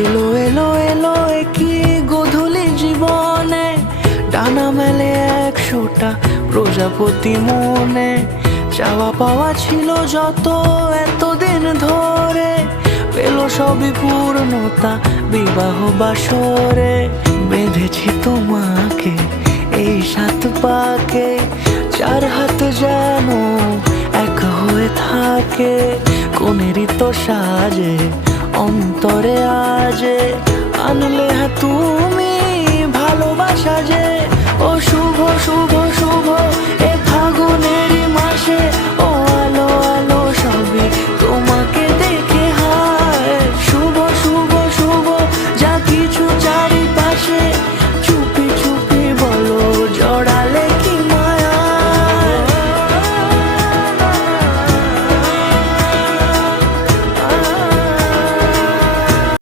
এলো এলো এলো কি গোধূলি জীবনে, ডানা মেলে 100টা প্রজাপতি মনে। চাওয়া পাওয়া ছিল যত এতদিন ধরে, পেল সবই পূর্ণতা বিবাহ বাসরে। বেঁধেছি তোমাকে এই 7 পাকে, 4 হাত যেন এক হয়ে থাকে। কোনেরই তো সাজে অন্তরে আজে, আনলে তুমি ভালোবাসা যে। ও শুভ শুভ